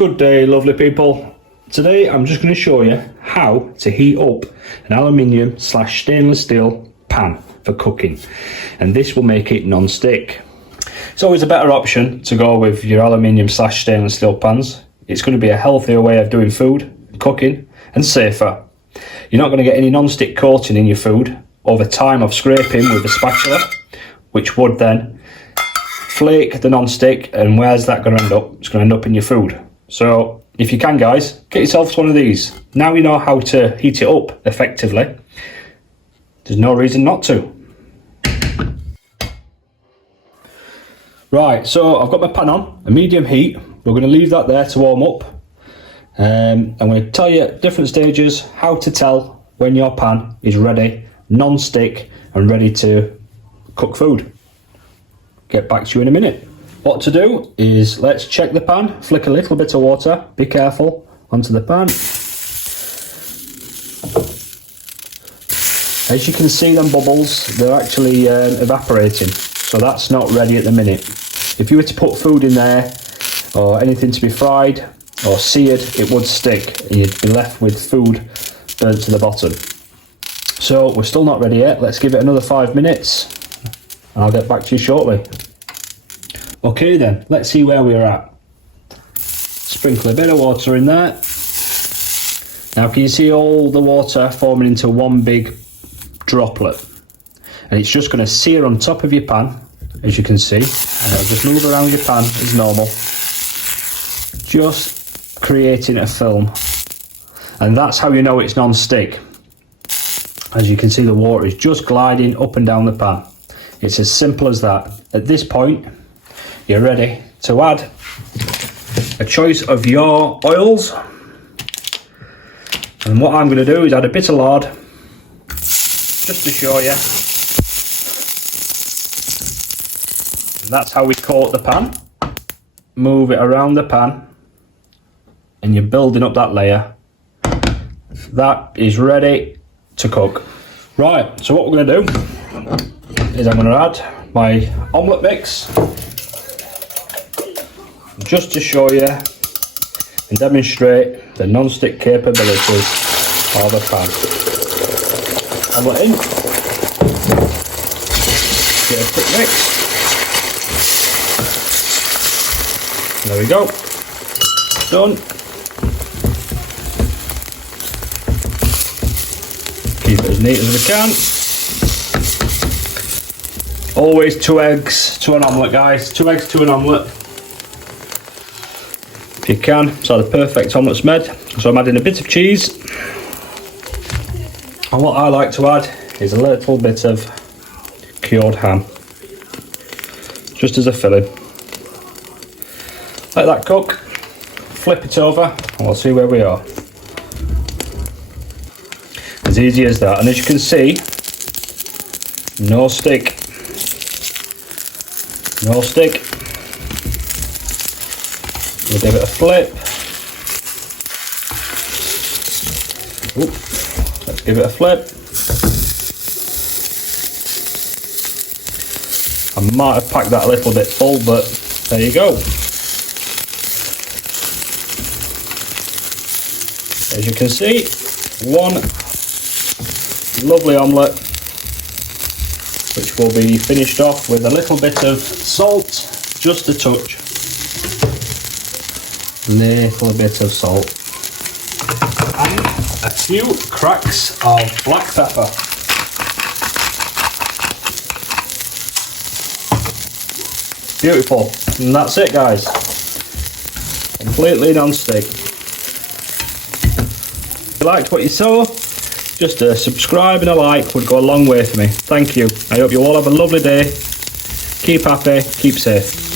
Good day, lovely people. Today I'm just going to show you how to heat up an aluminium/stainless steel pan for cooking, and this will make it non-stick. It's always a better option to go with your aluminium/stainless steel pans. It's going to be a healthier way of doing food, cooking, and safer. You're not going to get any non-stick coating in your food over time of scraping with a spatula, which would then flake the non-stick, and where's that going to end up? It's going to end up in your food. So if you can, guys, get yourself one of these. Now you know how to heat it up effectively. There's no reason not to. Right, so I've got my pan on, a medium heat. We're going to leave that there to warm up. I'm going to tell you at different stages how to tell when your pan is ready, non-stick, and ready to cook food. Get back to you in a minute. What to do is, let's check the pan, flick a little bit of water, be careful, onto the pan. As you can see, them bubbles, they're actually evaporating, so that's not ready at the minute. If you were to put food in there, or anything to be fried or seared, it would stick, and you'd be left with food burnt to the bottom. So we're still not ready yet. Let's give it another 5 minutes, and I'll get back to you shortly. Okay then, let's see where we're at. Sprinkle a bit of water in there. Now can you see all the water forming into one big droplet? And it's just going to sear on top of your pan, as you can see. And it'll just move around your pan as normal, just creating a film. And that's how you know it's non-stick. As you can see, the water is just gliding up and down the pan. It's as simple as that. At this point, you're ready to add a choice of your oils. And what I'm going to do is add a bit of lard, just to show you. And that's how we coat the pan. Move it around the pan, and you're building up that layer. That is ready to cook. Right, so what we're going to do is I'm going to add my omelette mix, just to show you and demonstrate the non-stick capabilities of a pan. Omelette in, get a quick mix. There we go, done. Keep it as neat as we can. Always 2 eggs to an omelette, guys. 2 eggs to an omelette. If you can, so the perfect omelette's made. So I'm adding a bit of cheese. And what I like to add is a little bit of cured ham, just as a filling. Let that cook, flip it over, and we'll see where we are. As easy as that. And as you can see, no stick. No stick. We'll give it a flip. Ooh, let's give it a flip. I might have packed that a little bit full, but there you go. As you can see, one lovely omelette, which will be finished off with a little bit of salt, just a touch. Little bit of salt and a few cracks of black pepper. Beautiful, and that's it, guys. Completely non-stick. If you liked what you saw, just a subscribe and a like would go a long way for me. Thank you. I hope you all have a lovely day. Keep happy, keep safe.